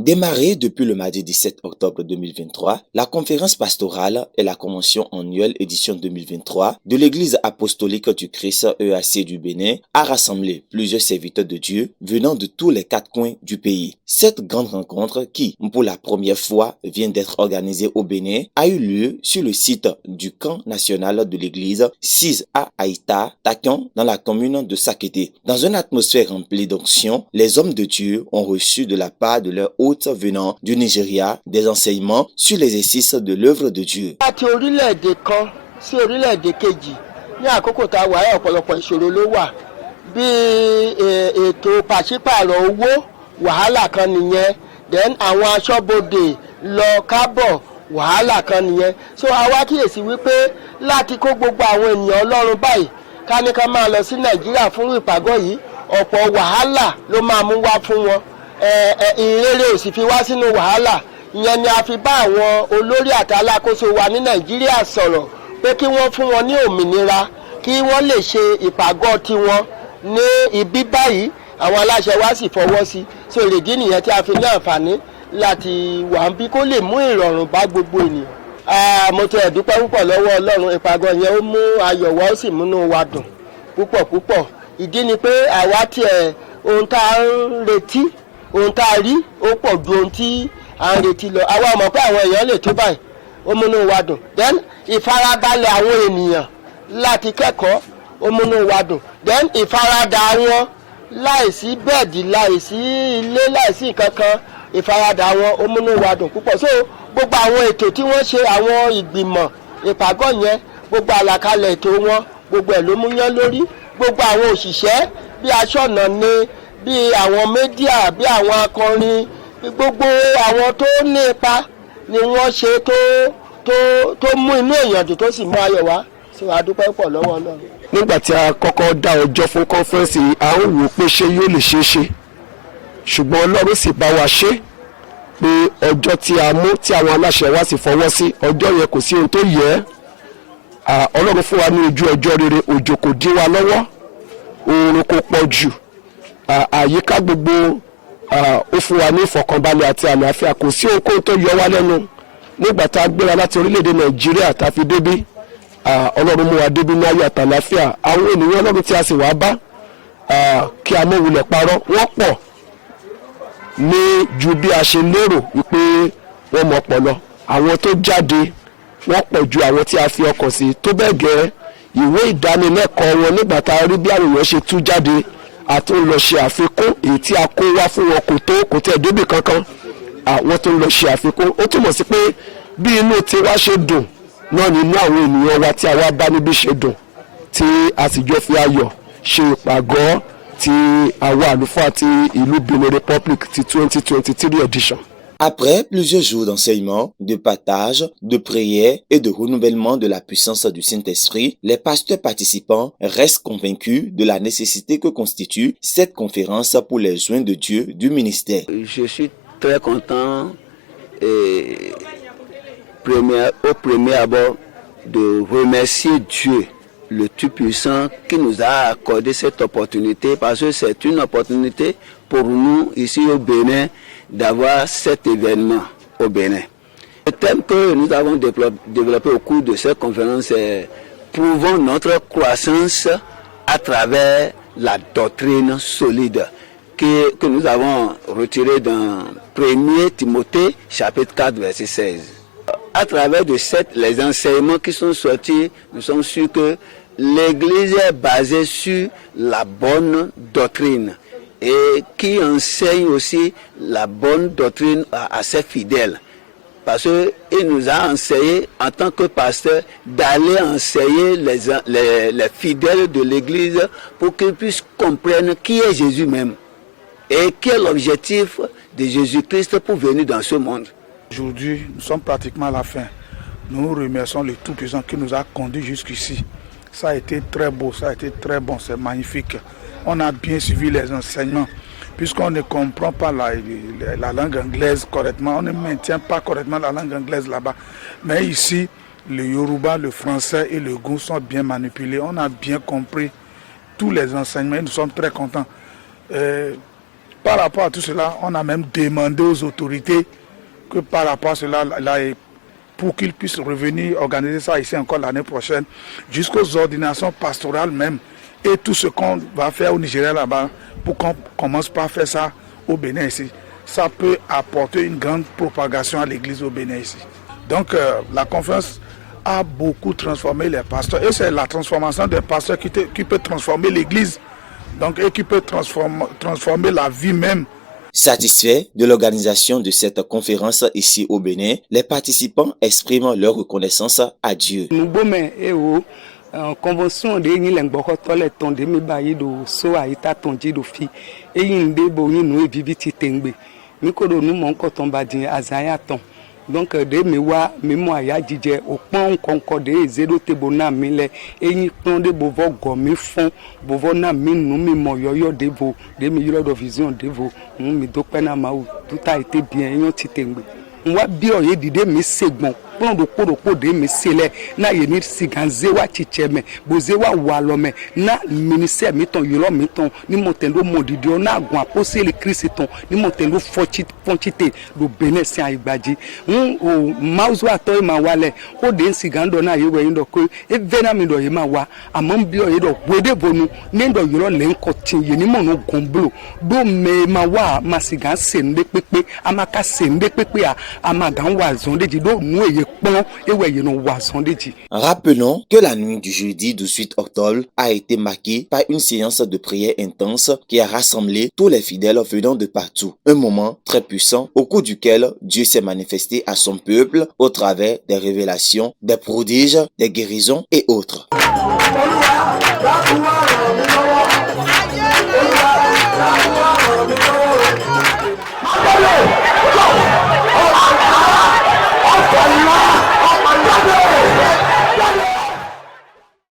Démarrée depuis le mardi 17 octobre 2023, la conférence pastorale et la convention annuelle édition 2023 de l'Église apostolique du Christ EAC du Bénin a rassemblé plusieurs serviteurs de Dieu venant de tous les quatre coins du pays. Cette grande rencontre qui, pour la première fois, vient d'être organisée au Bénin, a eu lieu sur le site du camp national de l'Église 6 à Aïta, Takion, dans la commune de Sakété. Dans une atmosphère remplie d'onction, les hommes de Dieu ont reçu de la part de leur hôtes venant du Nigeria des enseignements sur l'exercice de l'œuvre de Dieu. Láti orílẹ̀-èdè kan sí orílẹ̀-èdè kejì ní àkókò tá a wà ọ̀pọ̀lọpọ̀ ìṣòro ló wà bí ètò pàṣípààrọ̀ owó wàhálà kan nìyẹn then àwọn aṣọ́bodè lọ kábọ̀ wàhálà kan nìyẹn so àwa kíyèsí wípé láti kó gbogbo àwọn ènìyàn Ọlọ́run báyìí ká ní ká máa lọ sí Nàìjíríà fún ìpàgọ́ yìí ọ̀pọ̀ wàhálà ló máa mú wá fún wọn ìrere ò sì fi wá sínú wàhálà ìyẹn ni a fi bá àwọn olórí àti alákòóso wa ní Nàìjíríà sọ̀rọ̀ pé kí wọ́n fún wọn ní òmìnira kí wọ́n lè ṣe ìpàgọ́ tiwọn ní ibi báyìí àwọn aláṣẹ wa sì fọwọ́ sí so ìrèdí nìyẹn tí a fi ní àǹfààní láti wà ń bí kó lè mú ìrọ̀rùn bá gbogbo ènìyàn. Mo tẹ̀ dúpẹ́ púpọ̀ lọ́wọ́ Ọlọ́run ìpàgọ́ yẹn ó mú ayọ̀ wá ó sì múnú wa dùn púpọ̀ ìdí ni pé àwa tiẹ̀ ohun tá a ń retí ohun tá a rí ó pọ̀ ju ohun tí à ń retí lọ àwa mọ̀ pé àwọn èèyàn lè tó báyìí ó múnú wa dùn then ìfarabalẹ̀ àwọn ènìyàn láti kẹ́kọ̀ọ́ ó múnú wa dùn then ìfaradà wọn láìsí bẹ́ẹ̀dì láìsí ilé láìsí nǹkan kan ìfaradà wọn ó múnú wa dùn púpọ̀ so gbogbo àwọn ètò tí wọ́n ṣe àwọn ìgbìmọ̀ ìpàgọ́ yẹn gbogbo àlàkalẹ̀ ètò wọn gbogbo ẹ̀ ló mú yán lórí gbogbo àwọn òṣìṣẹ́ bí aṣọ́nà ni bí àwọn mídíà bí àwọn akọrin gbogbo àwọn tó ní ipa ni wọ́n ṣe tó mú inú èèyàn dùn tó sì mú ayọ̀ wá sí wa dúpẹ́ pọ̀ lọ́wọ́ Ọlọ́run. Nígbà tí a kọ́kọ́ dá ọjọ́ fún kọ́nfẹ́rẹ́nsì a ń wò pé ṣé yóò lè ṣeé ṣe ṣùgbọ́n Ọlọ́run sì bá wa ṣe pé ọjọ́ tí a mú tí àwọn aláṣẹ wa sì fọwọ́ sí ọjọ́ yẹn kò sí ohun tó yẹ Ọlọ́run fún wa ní ojú ọjọ́ rere òjò kò dí wa lọ́wọ́ oòrùn kò pọ̀ jù àyíká gbogbo ó fún wa ní ìfọ̀kànbalẹ̀ àti àlàáfíà kò sí ohunkóhun tó yọ wá lẹ́nu nígbà tá a gbéra láti orílẹ̀-èdè Nàìjíríà tá a fi débí Ọlọ́run mú wa débí ní ayọ̀ àtàlàáfíà àwọn ènìyàn Ọlọ́run tí a sì wá bá kí a mọ̀ wulẹ̀ parọ́ wọ́n pọ̀ ní ju bí a ṣe lérò wípé wọ́n mọ̀ pọ̀ lọ àwọn tó jáde wọ́n pọ̀ ju àwọn tí a fi ọkàn sí tó bẹ́ẹ̀ gẹ́ ìwé ìdánilẹ́kọ̀ọ́ wọn nígbà tá a rí bí àwọn èèyàn ṣe tú jáde àti ń lọ ṣe àfikún èyí tí a kó wá fún wọn kò tẹ̀ débì kankan àwọn tó ń lọ ṣe àfikún ó túmọ̀ sí pé bí inú tiwa ṣe dùn náà nínú àwọn ènìyàn wa tí a wá bá níbí ṣe dùn tí a sì jọ fi ayọ̀ ṣe ìpàgọ́ ti àwọn àlùfáà ti ìlú Benin Republic ti 2023 edition. Après plusieurs jours d'enseignement, de partage, de prière et de renouvellement de la puissance du Saint-Esprit, les pasteurs participants restent convaincus de la nécessité que constitue cette conférence pour les joints de Dieu du ministère. Je suis très content au premier abord de remercier Dieu, le Tout-Puissant, qui nous a accordé cette opportunité parce que c'est une opportunité pour nous ici au Bénin d'avoir cet événement au Bénin. Le thème que nous avons développé au cours de cette conférence est « Prouvons notre croissance à travers la doctrine solide » que nous avons retiré dans 1 Timothée chapitre 4 verset 16. À travers les enseignements qui sont sortis, nous sommes sûrs que l'Église est basée sur la bonne doctrine et qui enseigne aussi la bonne doctrine à ses fidèles. Parce qu'il nous a enseigné en tant que pasteur d'aller enseigner les fidèles de l'Église pour qu'ils puissent comprendre qui est Jésus même et quel est l'objectif de Jésus-Christ pour venir dans ce monde. Aujourd'hui, nous sommes pratiquement à la fin. Nous remercions le Tout-Puissant qui nous a conduits jusqu'ici. Ça a été très beau, ça a été très bon, c'est magnifique. On a bien suivi les enseignements. Puisqu'on ne comprend pas la langue anglaise correctement, on ne maintient pas correctement la langue anglaise là-bas. Mais ici, le Yoruba, le français et le Gou sont bien manipulés. On a bien compris tous les enseignements et nous sommes très contents. Par rapport à tout cela, on a même demandé aux autorités que par rapport à cela, pour qu'ils puissent revenir organiser ça ici encore l'année prochaine, jusqu'aux ordinations pastorales même, et tout ce qu'on va faire au Nigeria là-bas, pour qu'on commence par faire ça au Bénin ici. Ça peut apporter une grande propagation à l'église au Bénin ici. Donc la conférence a beaucoup transformé les pasteurs, et c'est la transformation des pasteurs qui peut transformer l'église, donc, et qui peut transformer la vie même. Satisfaits de l'organisation de cette conférence ici au Bénin, les participants expriment leur reconnaissance à Dieu. Convention de ni lengboko tole ton de mi bayi do so aita ton ji do fi eyin de bo yin no bibiti tengbe mi ko do nu mo ko ton badin azaya ton donc de mi wa mi mo aya jije opon konko de zero tebo na mi le eyin pon de bo vo go mi fon bo vo na mi nu mi mo yoyo de vo de mi yoro do vision de vo mi do pe na ma tout a été bien yon ti tengbe nwa bi oye dide mi segbon pon de mi sele na ye ni siganze wa chicheme boze wa walome na ministère mi ton yoro mi ton ni motendo modidio na gun apostole Christon ni motendo fonchite do Benin si aigbaji o mauzo ato ma wale o de sigando na yewe ndo ko e vena mi do ye ma wa amon bi oye do wede bonu ni ndo yoro le nko tin ye ni mo no gomblo do me ma wa ma sigan sende pepe amaka sende pepe a amagan wa zondeji do nu eye. Rappelons que la nuit du jeudi 18 octobre a été marquée par une séance de prière intense qui a rassemblé tous les fidèles venant de partout. Un moment très puissant au cours duquel Dieu s'est manifesté à son peuple au travers des révélations, des prodiges, des guérisons et autres.